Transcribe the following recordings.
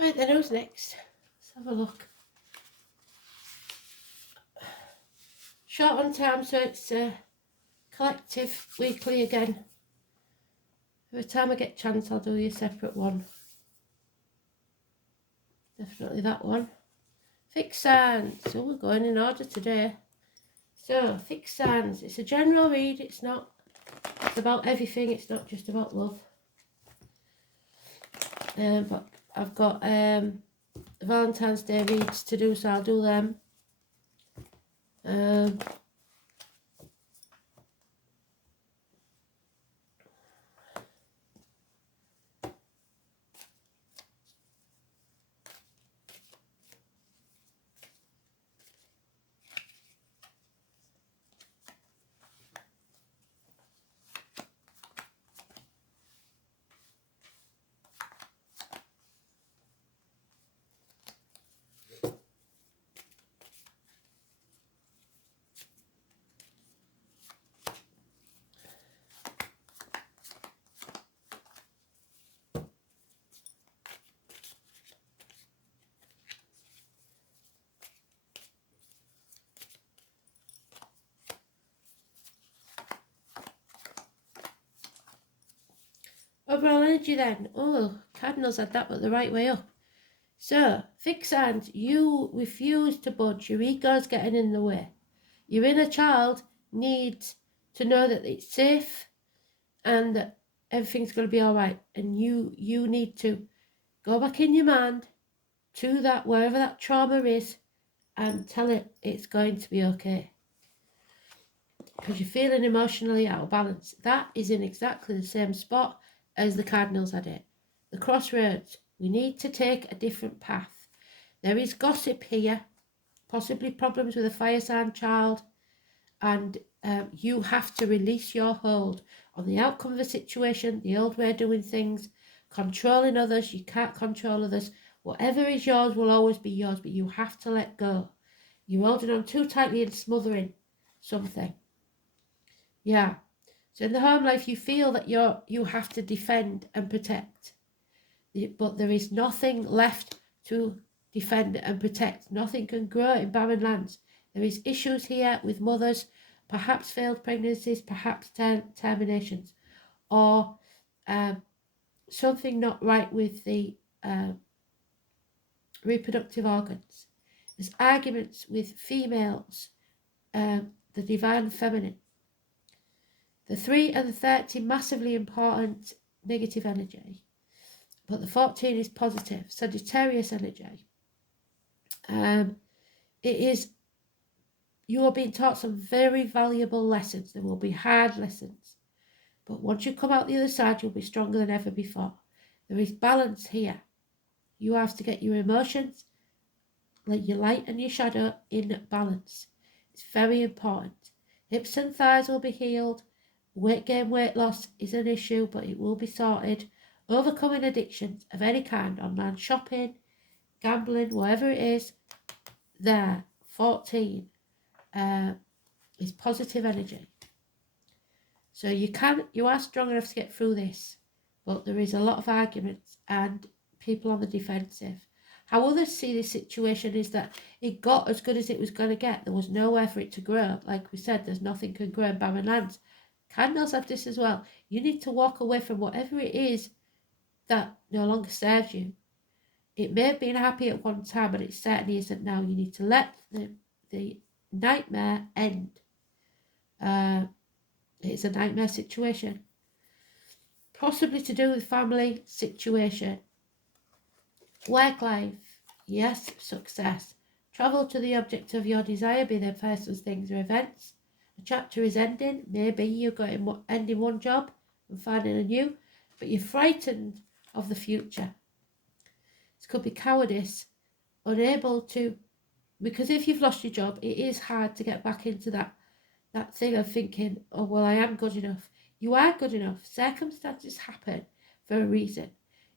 Right then, who's next? Let's have a look. Short on time, so it's collective weekly again. Every time I get a chance, I'll do a separate one. Definitely that one. Fixed signs. So we're going in order today. So, fixed signs. It's a general read. It's not. It's about everything. It's not just about love. But I've got Valentine's Day reads to do, so I'll do them. Overall energy then. Oh, Cardinals had that but the right way up. So, fixed signs. You refuse to budge. Your ego's getting in the way. Your inner child needs to know that it's safe and that everything's going to be all right. And you need to go back in your mind to that, wherever that trauma is, and tell it it's going to be okay. Because you're feeling emotionally out of balance. That is in exactly the same spot as the Cardinals had it. The crossroads. We need to take a different path. There is gossip here, possibly problems with a fire sign child, and you have to release your hold on the outcome of the situation, the old way of doing things, controlling others. You can't control others. Whatever is yours will always be yours, but you have to let go. You're holding on too tightly and smothering something. Yeah. So in the home life, you feel that you have to defend and protect, but there is nothing left to defend and protect. Nothing can grow in barren lands. There is issues here with mothers, perhaps failed pregnancies, perhaps terminations, or something not right with the reproductive organs. There's arguments with females, the divine feminine. The 3 and the 30, massively important negative energy. But the 14 is positive, Sagittarius energy. It is, you are being taught some very valuable lessons. There will be hard lessons. But once you come out the other side, you'll be stronger than ever before. There is balance here. You have to get your emotions, like your light and your shadow, in balance. It's very important. Hips and thighs will be healed. Weight gain, weight loss is an issue, but it will be sorted. Overcoming addictions of any kind, online shopping, gambling, whatever it is, there, 14 is positive energy. So you are strong enough to get through this, but there is a lot of arguments and people on the defensive. How others see this situation is that it got as good as it was going to get. There was nowhere for it to grow. Like we said, there's nothing can grow in barren lands. Candles have this as well. You need to walk away from whatever it is that no longer serves you. It may have been happy at one time, but it certainly isn't now. You need to let the nightmare end. It's a nightmare situation. Possibly to do with family situation. Work life. Yes, success. Travel to the object of your desire, be they persons, things, or events. A chapter is ending. Maybe you're ending one job and finding a new, but you're frightened of the future. This could be cowardice, unable to, because if you've lost your job, it is hard to get back into that thing of thinking, oh, well, I am good enough. You are good enough. Circumstances happen for a reason.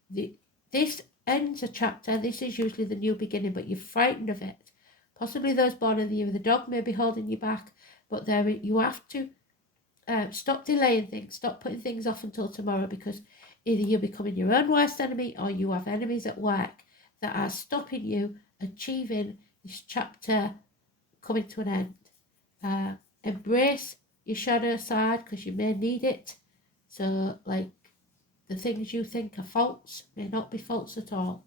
This ends a chapter. This is usually the new beginning, but you're frightened of it. Possibly those born in the year of the dog may be holding you back, but there you have to stop delaying things, stop putting things off until tomorrow, because either you're becoming your own worst enemy or you have enemies at work that are stopping you achieving this chapter coming to an end. Embrace your shadow side, because you may need it. So, like, the things you think are faults may not be faults at all.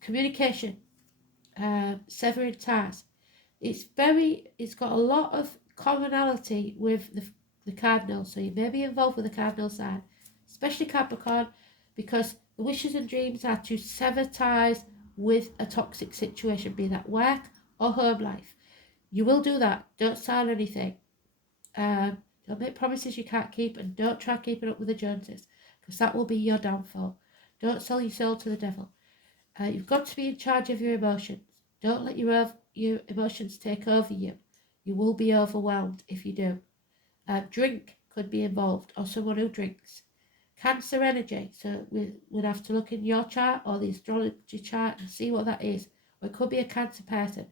Communication, severing ties. It's got a lot of commonality with the cardinal. So you may be involved with the cardinal side, especially Capricorn, because the wishes and dreams are to sever ties with a toxic situation, be that work or home life. You will do that. Don't sign anything. Don't make promises you can't keep, and don't try keeping up with the Joneses, because that will be your downfall. Don't sell your soul to the devil. You've got to be in charge of your emotions. Don't let your emotions take over you. You will be overwhelmed if you do. Drink could be involved, or someone who drinks. Cancer energy, so we'd have to look in your chart or the astrology chart and see what that is. Or it could be a Cancer person.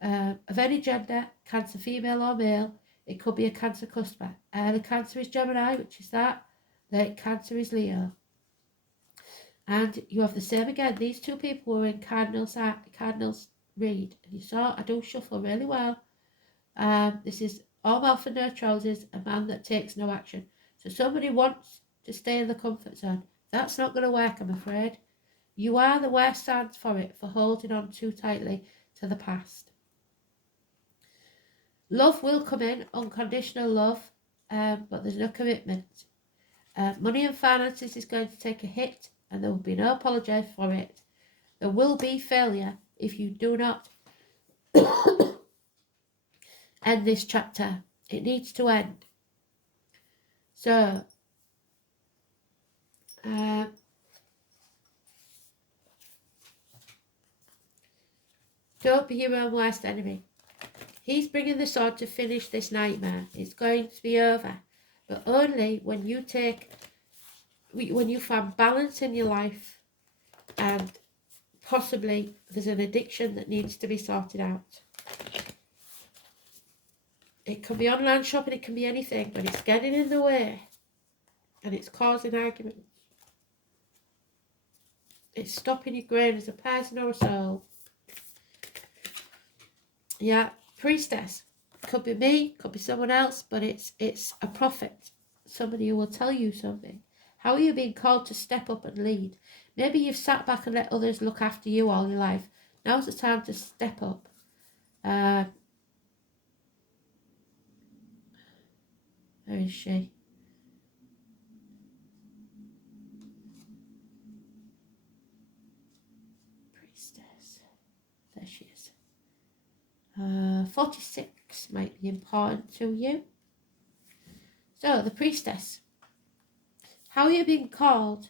Of any gender, Cancer female or male. It could be a Cancer customer. The Cancer is Gemini, which is that. The Cancer is Leo. And you have the same again. These two people were in Cardinals read. And you saw I do shuffle really well. This is all mouth and no trousers, a man that takes no action. So somebody wants to stay in the comfort zone. That's not going to work, I'm afraid. You are the worst signs for it, for holding on too tightly to the past. Love will come in, unconditional love, but there's no commitment. Money and finances is going to take a hit, and there will be no apology for it. There will be failure if you do not end this chapter. It needs to end. So, don't be your own worst enemy. He's bringing this on to finish this nightmare. It's going to be over. But only when you find balance in your life, and possibly there's an addiction that needs to be sorted out. It can be online shopping, it can be anything, but it's getting in the way and it's causing arguments. It's stopping you growing as a person or a soul. Yeah, priestess. Could be me, could be someone else, but it's a prophet. Somebody who will tell you something. How are you being called to step up and lead? Maybe you've sat back and let others look after you all your life. Now's the time to step up. Where is she? Priestess. There she is. 46 might be important to you. So, the priestess. How are you being called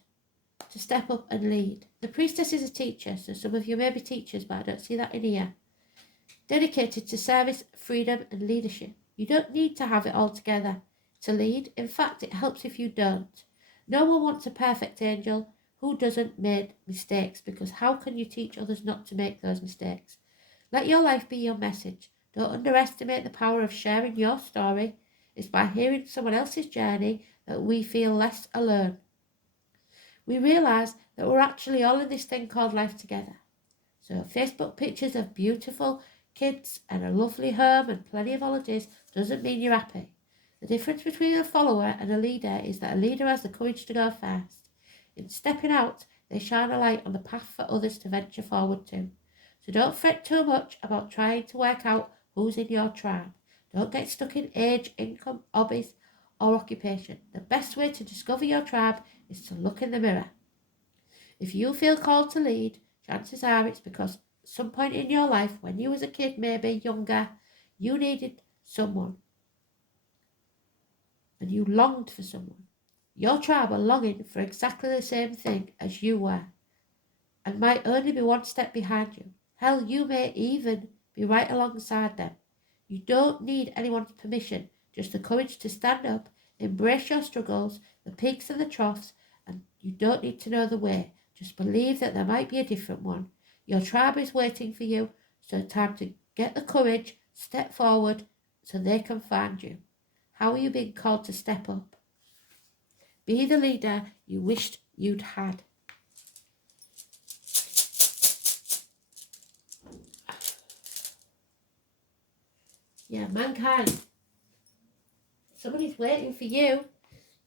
to step up and lead? The priestess is a teacher, so some of you may be teachers, but I don't see that in here. Dedicated to service, freedom, and leadership. You don't need to have it all together to lead. In fact, it helps if you don't. No one wants a perfect angel who doesn't make mistakes, because how can you teach others not to make those mistakes? Let your life be your message. Don't underestimate the power of sharing your story. It's by hearing someone else's journey that we feel less alone. We realise that we're actually all in this thing called life together. So Facebook pictures of beautiful kids and a lovely home and plenty of holidays doesn't mean you're happy. The difference between a follower and a leader is that a leader has the courage to go first. In stepping out, they shine a light on the path for others to venture forward to. So don't fret too much about trying to work out who's in your tribe. Don't get stuck in age, income, hobbies, or occupation. The best way to discover your tribe is to look in the mirror. If you feel called to lead, chances are it's because at some point in your life, when you was a kid, maybe younger, you needed someone. And you longed for someone. Your tribe are longing for exactly the same thing as you were, and might only be one step behind you. Hell, you may even be right alongside them. You don't need anyone's permission, just the courage to stand up, embrace your struggles, the peaks and the troughs, and you don't need to know the way. Just believe that there might be a different one. Your tribe is waiting for you, so time to get the courage, step forward, so they can find you. How are you being called to step up? Be the leader you wished you'd had. Yeah, mankind. Somebody's waiting for you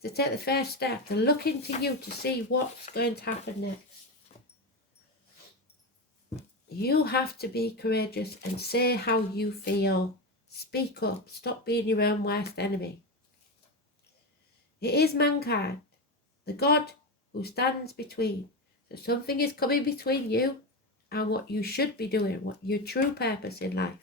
to take the first step. They're looking to you to see what's going to happen next. You have to be courageous and say how you feel. Speak up. Stop being your own worst enemy. It is mankind, the God who stands between. So something is coming between you and what you should be doing, what your true purpose in life.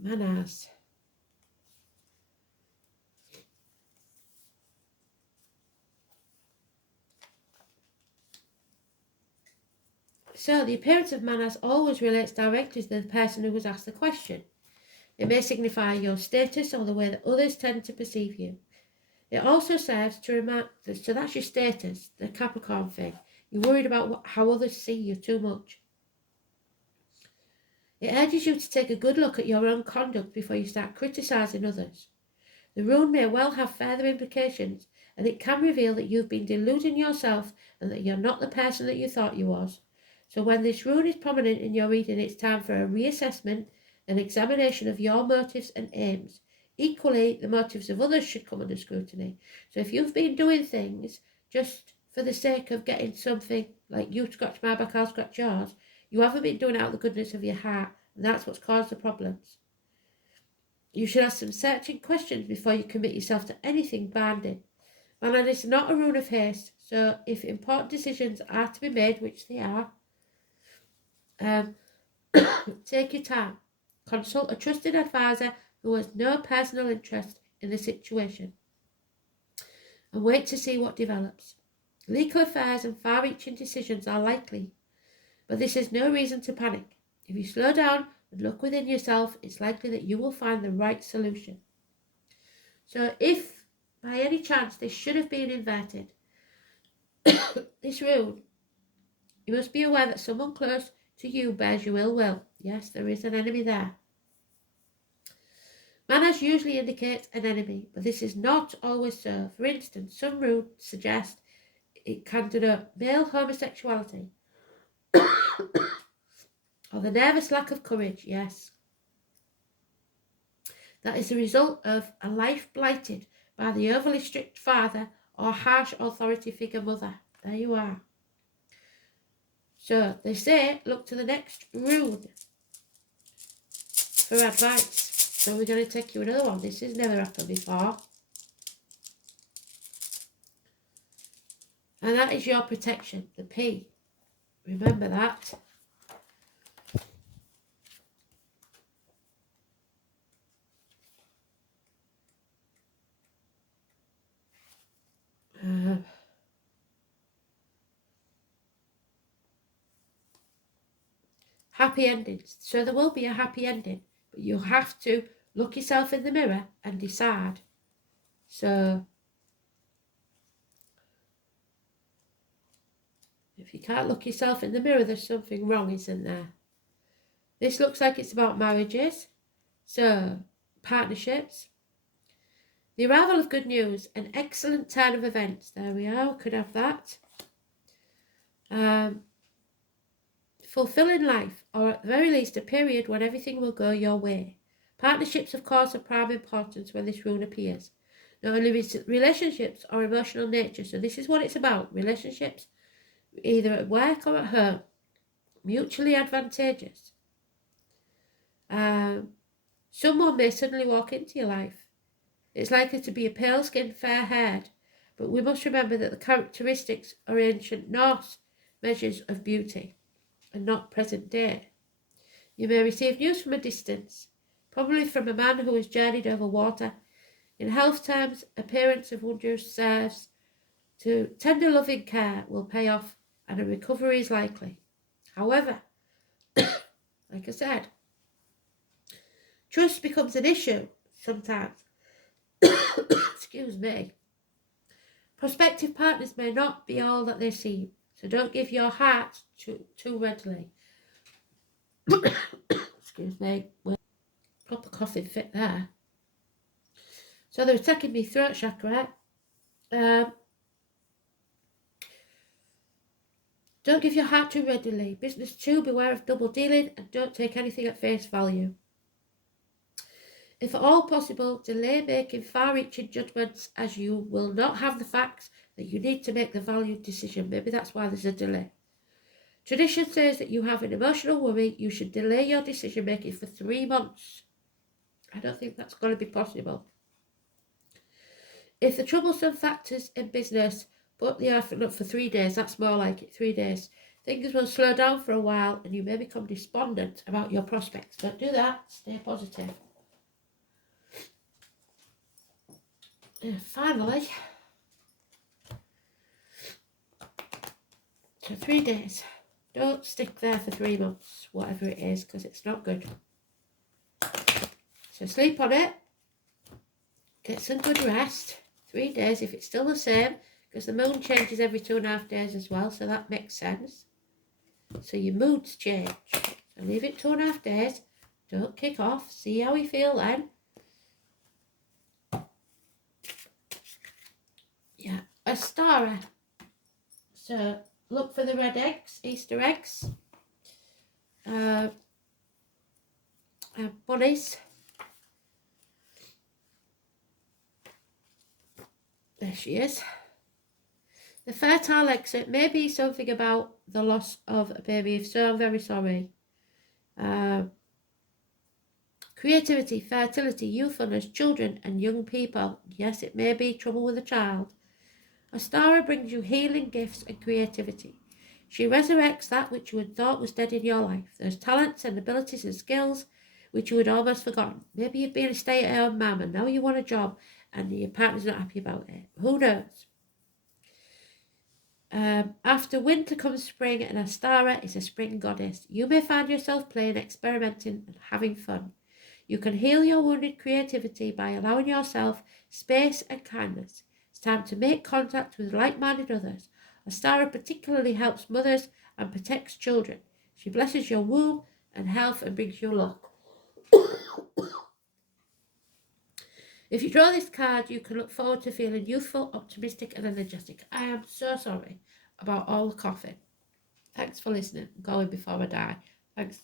Manners. So the appearance of manners always relates directly to the person who was asked the question. It may signify your status or the way that others tend to perceive you. It also serves to remind, so that's your status, the Capricorn thing. You're worried about how others see you too much. It urges you to take a good look at your own conduct before you start criticising others. The rune may well have further implications, and it can reveal that you've been deluding yourself and that you're not the person that you thought you was. So when this rune is prominent in your reading, it's time for a reassessment and examination of your motives and aims. Equally, the motives of others should come under scrutiny. So if you've been doing things just for the sake of getting something, like you scratch my back, I'll scratch yours, you haven't been doing it out of the goodness of your heart, and that's what's caused the problems. You should ask some searching questions before you commit yourself to anything binding. And it's not a rune of haste, so if important decisions are to be made, which they are, take your time. Consult a trusted advisor who has no personal interest in the situation, and wait to see what develops. Legal affairs and far-reaching decisions are likely, but this is no reason to panic. If you slow down and look within yourself, it's likely that you will find the right solution. So if by any chance this should have been inverted, this rune, you must be aware that someone close to you bears you ill will. Yes, there is an enemy there. Manners usually indicate an enemy, but this is not always so. For instance, some runes suggest it can denote male homosexuality or the nervous lack of courage. Yes, that is the result of a life blighted by the overly strict father or harsh authority figure mother. There you are. So they say look to the next rune for advice. So we're going to take you another one. This has never happened before. And that is your protection, the P. Remember that. Happy endings. So there will be a happy ending, but you have to look yourself in the mirror and decide. So if you can't look yourself in the mirror, there's something wrong, isn't there? This looks like it's about marriages, so partnerships. The arrival of good news, an excellent turn of events. There we are, we could have that. Fulfilling life, or at the very least a period when everything will go your way. Partnerships, of course, are prime importance when this rune appears. Not only relationships or emotional nature, so this is what it's about. Relationships, either at work or at home, mutually advantageous. Someone may suddenly walk into your life. It's likely to be a pale-skinned, fair-haired, but we must remember that the characteristics are ancient Norse measures of beauty and not present day. You may receive news from a distance, probably from a man who has journeyed over water. In health terms, appearance of wondrous serves to tender loving care will pay off and a recovery is likely. However, like I said, trust becomes an issue sometimes. Excuse me. Prospective partners may not be all that they seem, so don't give your heart too readily. Excuse me. Proper coughing fit there. So they're attacking me throat chakra. Don't give your heart too readily. Business 2, beware of double dealing and don't take anything at face value. If at all possible, delay making far-reaching judgments as you will not have the facts that you need to make the valued decision. Maybe that's why there's a delay. Tradition says that you have an emotional worry. You should delay your decision making for 3 months. I don't think that's going to be possible. If the troublesome factors in business put the effort up for 3 days, that's more like it, 3 days. Things will slow down for a while and you may become despondent about your prospects. Don't do that. Stay positive. And finally, so 3 days. Don't stick there for 3 months, whatever it is, because it's not good. So sleep on it. Get some good rest. 3 days, if it's still the same, because the moon changes every 2.5 days as well, so that makes sense. So your moods change. So leave it 2.5 days. Don't kick off. See how you feel then. Yeah, Astara. So look for the red eggs, Easter eggs. Bunnies. There she is. The fertile eggs. It may be something about the loss of a baby. If so, I'm very sorry. Creativity, fertility, youthfulness, children and young people. Yes, it may be trouble with a child. Astara brings you healing gifts and creativity. She resurrects that which you had thought was dead in your life. Those talents and abilities and skills which you had almost forgotten. Maybe you've been a stay-at-home mum and now you want a job and your partner's not happy about it. Who knows? After winter comes spring, and Astara is a spring goddess. You may find yourself playing, experimenting and having fun. You can heal your wounded creativity by allowing yourself space and kindness. It's time to make contact with like-minded others. Astara particularly helps mothers and protects children. She blesses your womb and health and brings you luck. If you draw this card, you can look forward to feeling youthful, optimistic and energetic. I am so sorry about all the coughing. Thanks for listening. I'm going before I die. Thanks.